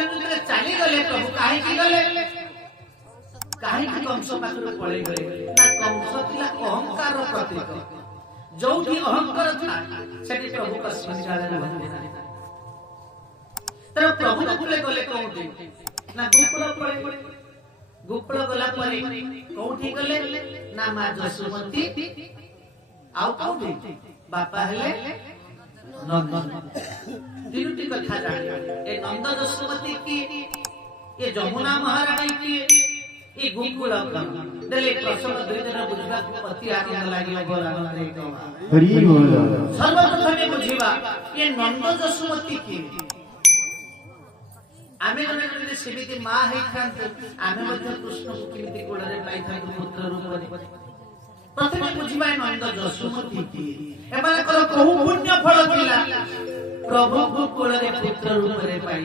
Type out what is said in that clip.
तेरे चली गले प्रभु काहे की गले काहे की कंस पाखरु पळै गले ना कंस थिला अहंकार प्रतीक जोठी अहंकार था सेठी प्रभु का संचालन बंद तेरे प्रभु गुले गले कोठी ना गोकुल पळे गोकुल गला परे कोठी गले ना मां जसुमती आउ कोठी बापा हेले नंदन दिनुटी कथा जाने ए नंद जसुमती की ये जमुना महारानी की ये गोकुल देले प्रसंग दुई दिन बुझबा अति आनंद लागियो गोरानंद हरि बोल सर्वप्रथम बुझिबा ये नंद जसुमती की आमे जने सेमिति मां हे खान आमे मध्ये कृष्ण को किमिति कोडरे पाई था पुत्र रूप प्रथम बुझिबा नंद जसुमती की एमानकर बहु पुण्य फल दिला प्रभु को कोडरे पुत्र रूप रे पाई